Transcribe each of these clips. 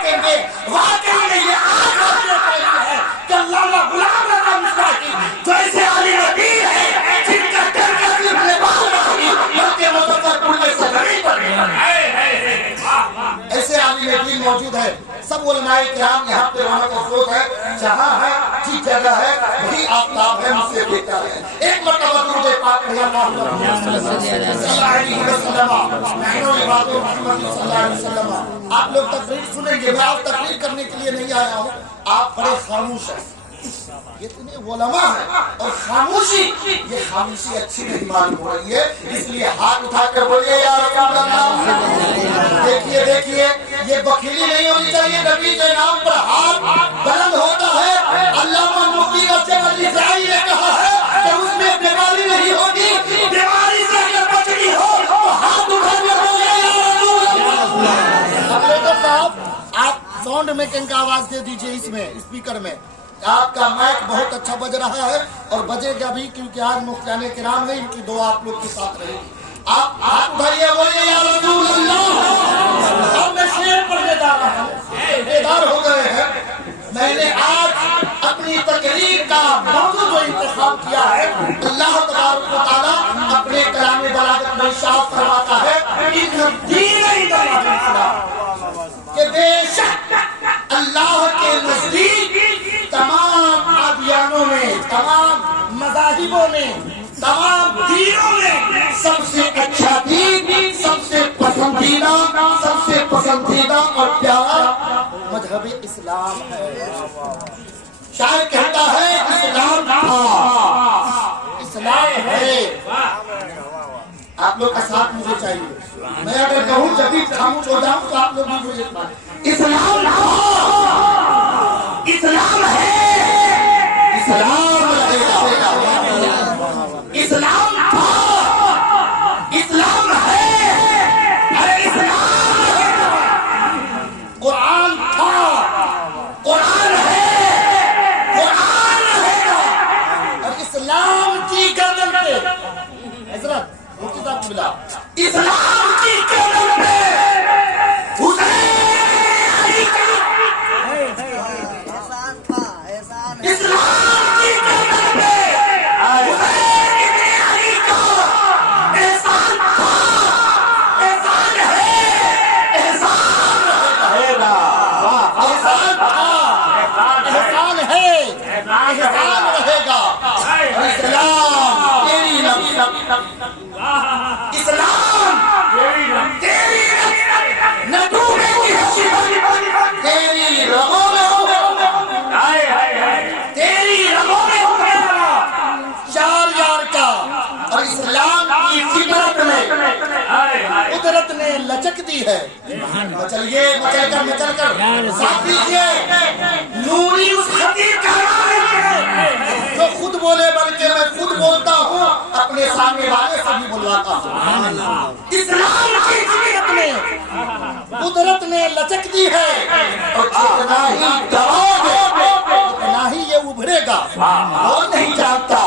رکھیں گے واقعی میں یہ آج اپنے ٹائم ہے کہ علامہ غلام رضا مصباحی جو ایسے عالم دین ہے جن کا ڈر کا صرف لباس نہیں بلکہ مظفر پور میں صدری پر ایسے عالم دین موجود ہے. سب علماء کرام یہاں پہ رونق افروز ہے. جہاں ہے جس جگہ ہے وہی آفتاب ہے مجھ سے بہتر ہے. ایک مرتبہ درود پاک پڑھیں اللہم صلی اللہ علیہ وسلم نحن عباد محمد صلی اللہ علیہ وسلم. آپ لوگ تقریر سنیں گے. میں آپ تقریر کرنے کے لیے نہیں آیا ہوں. آپ بڑے خاموش ہیں. یہ اتنے علماء ہیں اور خاموشی یہ خاموشی اچھی نہیں معلوم ہو رہی ہے. اس لیے ہاتھ اٹھا کر بولیے یا رسول اللہ. دیکھیے دیکھیے یہ بخیلی نہیں ہونی چاہیے. نبی کے نام پر ہاتھ بلند ہوتا ہے. علامہ مفتی اسد علی زائی نے کہا ہے کہ اس میں بیماری نہیں ہوتی. بیماری سے اگر بچنی ہو تو ہاتھ اٹھا کر بولیے یا رسول اللہ. اپریٹر صاحب آپ ساؤنڈ میکنگ کا آواز دے دیجئے. اس میں اسپیکر میں آپ کا مائک بہت اچھا بج رہا ہے اور بجے گا بھی کیونکہ آج مفتیان کرام ہے. ان کی دعا آپ لوگ کے ساتھ رہے گی. آپ ہاتھ اٹھائیے بولیے یا رسول اللہ. اب میں شعر پڑھنے جا رہا ہوں. بیدار ہو گئے ہیں. میں نے آج اپنی تقریر کا موضوع جو انتخاب کیا ہے اللہ تبارک و تعالیٰ اپنے کلام بلاغت میں ارشاد فرماتا ہے ان الدین عند اللہ الاسلام کہ بے شک اللہ کے نزدیک تمام ادیانوں میں تمام مذاہبوں میں تمام دینوں میں سب سے اچھا دین سب سے پسندیدہ اور پیارا مذہب اسلام ہے. شاعر کہتا ہے اسلام تھا اسلام ہے. آپ لوگ کا ساتھ مجھے چاہیے. میں اگر کہوں جب بھی خاموش ہو جاؤں تو آپ لوگ بھی مجھے اسلام تھا اسلام ہے اسلام اسلام تھا اسلام ہے اسلام قرآن تھا قرآن ہے قرآن رہے گا. اور اسلام کی گردن پہ حضرت مفتی صاحب بلا اسلام کی گردن پہ قدرت نے لچک دی ہے. چلیے مچل کر ساتھ دیجیے. نوری اس خطیب کا نام ہے جو خود بولے بلکہ میں خود بولتا ہوں اپنے سامنے والے سے بھی بلواتا ہوں. اسلام کی قدرت نے قدرت نے لچک دی ہے اور جتنا ہی دباؤ اتنا ہی یہ ابھرے گا. وہ نہیں جانتا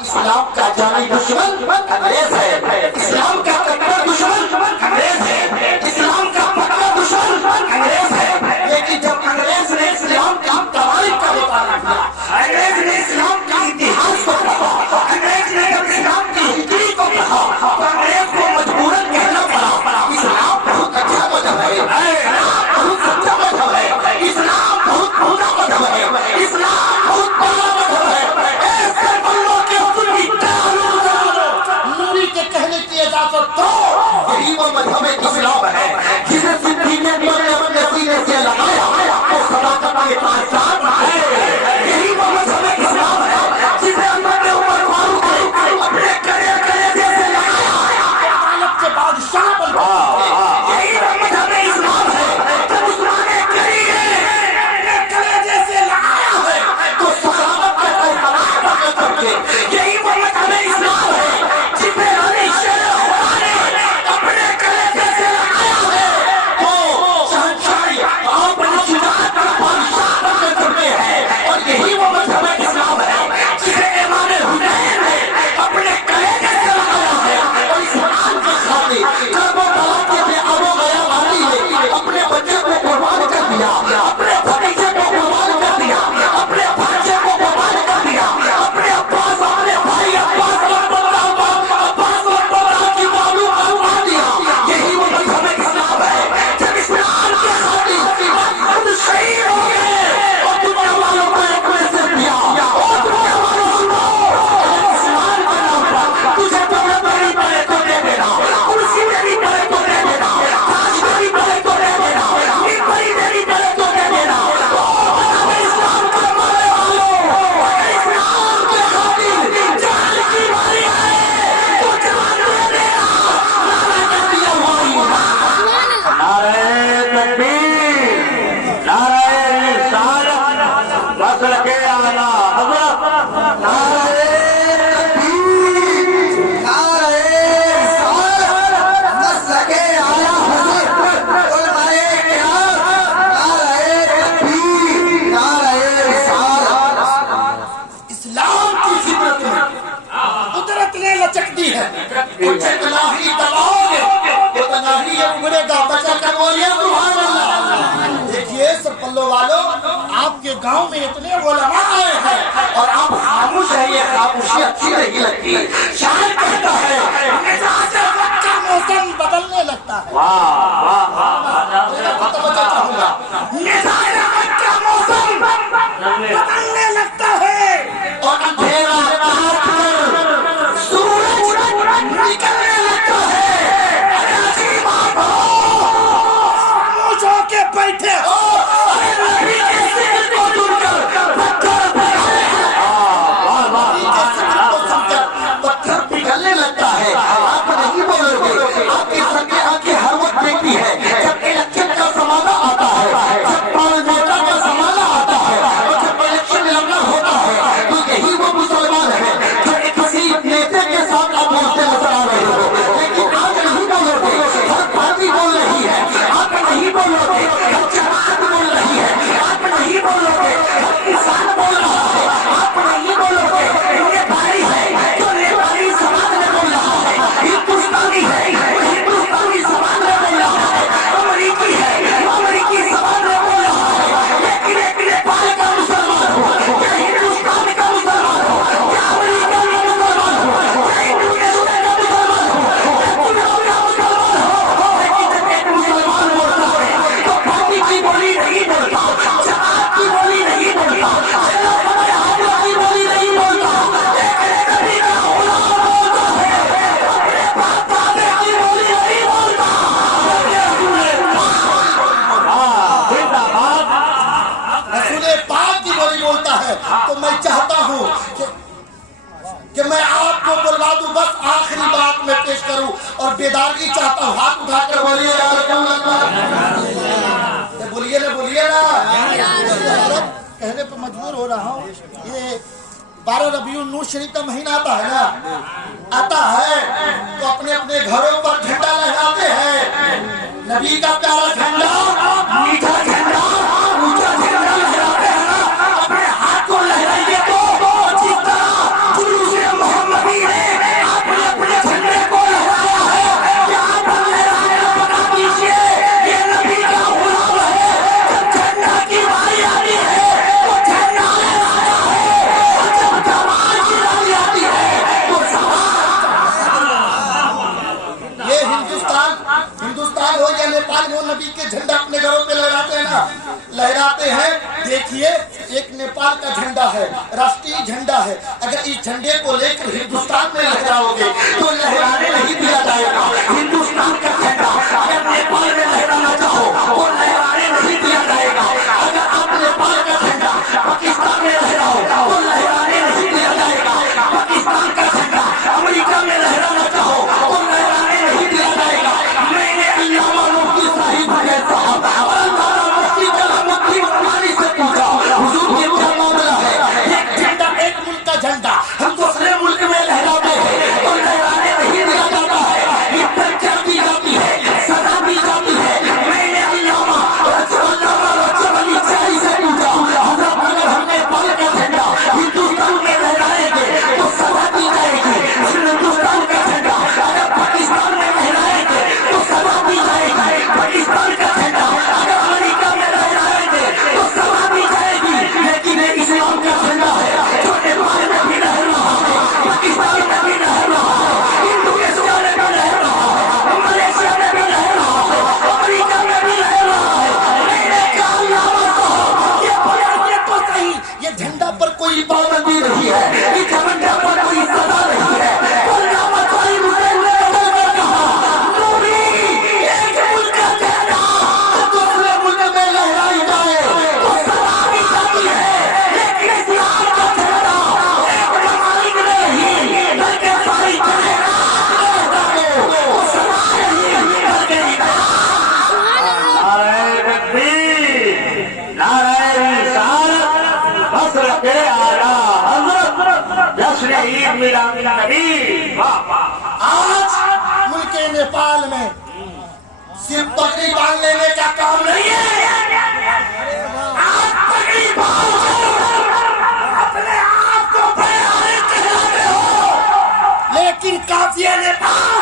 اسلام کا جانی دشمن انگریز ہے. اسلام کا کٹر دشمن انگریز ہے. اسلام کا پکا دشمن انگریز ہے. لیکن جب انگریز نے اسلام کی تاریخ کا مطالعہ کیا انگریز نے اسلام کا اتہاس کو پڑھا انگریز نے جب اسلام کی ہسٹری کو پڑھا تو انگریز کو مجبوراً کہنا پڑا اسلام بہت اچھا مذہب ہے اسلام بہت سچا مذہب ہے اسلام بہت پورا مذہب ہے اسلام بہت بڑا مذہب ہے. ایسے بلوں کے نوری کے तो जितना ही दबाओगे उतना ही ये उभरेगा। बचा कर बोलिए सुभान अल्लाह। देखिए सब पल्लो वालों, आपके गांव में इतने उलमा आए हैं और आप खामोश है, ये खामोशी अच्छी नहीं लगती। शायद कहता है मिजाज वक्त का मौसम बदलने लगता है। वाह वाह वाह, तवज्जो चाहूंगा, मिजाज वक्त का मौसम बदलने लगता है और अंधेरा सूरज निकलने लगता है। अजीब बात हो, खामोश होके बैठे हो, नबी के सिर को सुनकर पत्थर पत्थर पिघलने लगता है। आप नहीं बोलोगे, आपके सर की आंखें हर वक्त देखती है जब इलेक्शन का समाना आता है, जब पार्लियामेंट का समाना आता है और जब इलेक्शन लड़ना होता है, तो यही वो मुसलमान है जो एक किसी नेता के साथ आप बोलते नजर आ रहे हो। लेकिन आप नहीं बोलोगे, हर पार्टी बोल रही है, आप नहीं बोलोगे, हर जमात बोल रही है, आप नहीं बोलोगे, हर किसान बोल रहा है, आप नहीं बोलोगे, ये भाई है जो नेपाली समाज में बोल रहा है, हिंदुस्तानी है हिंदुस्तानी समाज में बोल रहा है, अमेरिकी है अमेरिकी समाज में बोल रहा है। लेकिन एक नेपाल का मुसलमान हो या हिंदुस्तान का मुसलमान हो या अमेरिका का मुसलमान हो या इंडोनेशिया का मुसलमान हो या गुजरात का मुसलमान हो, लेकिन जब एक मुसलमान बोलता है तो पार्टी की बोली नहीं बोलता, जमात की बोली नहीं बोलता, हमारे हाथों की बोली नहीं बोलता, एक नबी का गुलाम बोलता है, अपने बाप दादे की बोली नहीं बोलता। रसूले पाक की बोली बोलता है। तो मैं चाहता हूँ कि मैं आपको बुलवा दूं, बस आखिरी बात मैं पेश करूं और बेदागी चाहता हूं। हाथ उठाकर बोलिए या रसूल अल्लाह, बोलिए ना कहने पर मजबूर हो रहा हूँ। ये 12 रबीउल नूर शरीफ का महीना आता है ना, आता है तो अपने अपने घरों पर झंडा लहराते हैं। नबी का प्यारा झंडा, मीठा झंडा, ऊंचा झंडा लहराते हैं ना, अपने हाथ को लहराइए तो जिस तरह जुलूस-ए मोहम्मदी ने आपने अपने झंडे को लहराया है, क्या आप लहराए बता दीजिए। ये नबी का गुलाम है, जब झंडा की बारी आती है तो झंडा लहराया है, और जब जवान की बारी आती है तो ये हिंदुस्तान हो या नेपाल हो, नबी के झंडा अपने घरों पे लहराते हैं ना, लहराते हैं। देखिए एक नेपाल का झंडा है, राष्ट्रीय झंडा है, अगर इस झंडे को लेकर हिंदुस्तान में लहराओगे तो लहराने नहीं दिया जाएगा। हिंदुस्तान का झंडा अगर नेपाल में लहराना चाहो तो लहराने नहीं दिया जाएगा। अगर आप नेपाल का झंडा पाकिस्तान में लहराओ तो लहराने नहीं दिया जाएगा। पाकिस्तान का झंडा अमेरिका में लहराना चाहो तो लहराने नहीं दिया जाएगा। मैंने अल्लामा मुफ्ती साहिब साहब और अल्लामा मुफ्ती कलामुद्दीन उस्मानी से पूछा, हुजूर ये क्या मामला है? एक झंडा, एक मुल्क का झंडा हम दूसरे मुल्क में लहराते हैं तो लहराने नहीं दिया जाता है, ये चर्चा की जाती है, सजा दी जाती है। मैंने अल्लामा रजब अली शाही से पूछा, हजरत अगर हम नेपाल का झंडा हिंदुस्तान में लहराएंगे तो सजा दी जाएगी, हिंदुस्तान का झंडा अगर पाकिस्तान में लहराएंगे तो सजा दी जाएगी, पाकिस्तान का झंडा अगर अमेरिका में लहराएंगे तो सजा दी जाएगी। लेकिन ये इस्लाम का झंडा है जो नेपाल में भी लहर रहा है, पाकिस्तान में भी लहर रहा है, इंडोनेशिया में भी लहर रहा है, मलेशिया में भी लहर रहा है, अमेरिका में भी लहर रहा है। मैंने कहा अल्लामा साहब ये बोलिए तो सही, ये झंडा पर कोई पाबंदी नहीं है, ये झंडा पर कोई सजा नहीं है। अल्लामा साहब ने कहा नबी एक मुल्क का झंडा दूसरे मुल्क में लहराई जाए तो सजा दी जाती है, लेकिन इस्लाम का झंडा एक ममालिक में नहीं बल्कि सारी जगह तो सजा नहीं बल्कि नारे तकबीर, नारे रिसालत, हज़रत आला हज़रत जश्न ईद मिलाद नबी। वाह वाह। आज मुल्क नेपाल में सिर्फ पगड़ी बांध लेने का काम नहीं है, आज पगड़ी बांध अपने आप को बड़े कहलाते हो, लेकिन काफिया नेपाल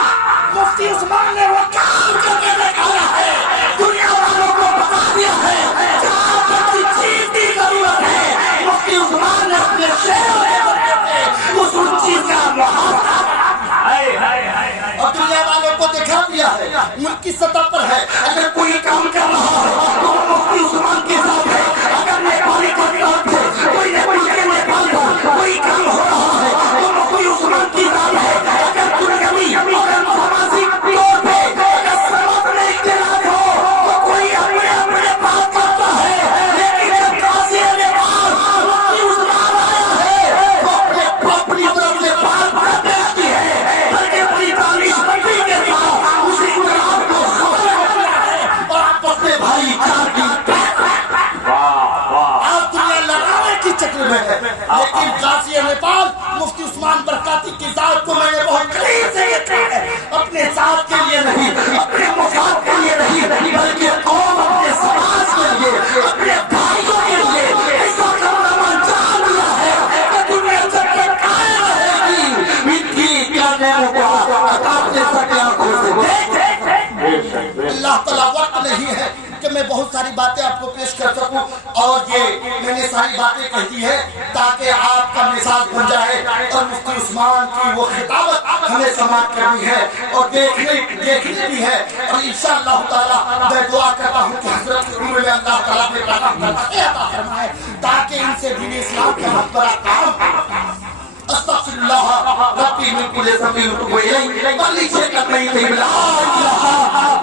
کی سطح پر ہے. اگر کوئی کام کر رہا ہے تو وہ مفتی عثمان کے ساتھ ہے. اگر نیپالی کے ساتھ ہے, کوئی نیپال کا کوئی کام ہو رہا ہے تو مفتی عثمان کی ذات ہے. اگر دنیاوی اور سماجی طور پہ اگر سماج میں اختلاف ہو تو کوئی اپنے بات کرتا ہے, لیکن جب قاضی نیپال مفتی عثمان آیا ہے تو اپنی طرف سے بات کرتے آتی ہے, بلکہ بڑی تعلیم بندی کے ساتھ اسی اختلاف کو ختم کرنا ہے اور آپس میں بھائی چار کی آپ دنیا لڑانے کی چکر میں ہے. لیکن قاضی نیپال مفتی عثمان برکاتی کی ذات کو میں نے بہت قریب سے دیکھا ہے, اپنے ذات کے لیے نہیں, اپنے مفاد کے لیے نہیں, بلکہ قوم, اپنے سماج کے لیے, اپنے بھائیوں کے لیے اس وقت ہم جان دیا ہے کہ دنیا جب تک قائم رہے گی ان کی کرنے کو اپنے سکے آنکھوں سے دیکھیں. اللہ تعالیٰ وقت نہیں ہے کہ میں بہت ساری باتیں آپ کو پیش کر سکوں, اور یہ میں نے ساری باتیں کہہ دی ہے تاکہ آپ کا مزاج بن جائے اور مفتی عثمان کی وہ خطابت ہمیں سماعت کرنی ہے اور دیکھنی بھی ہے. اور انشاءاللہ تعالیٰ میں دعا کرتا ہوں کہ حضرت کی عمر میں اللہ تعالیٰ نے عطا فرمائے تاکہ ان سے دین اسلام کا بہت بڑا کام. استغفر اللہ ربی من کل ذنب واتوب الیہ ولی شرک نہیں لا الہ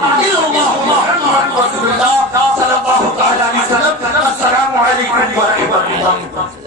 الا اللہ محمد رسول اللہ صلی اللہ تعالی علیہ وسلم. السلام علیکم ورحمۃ اللہ.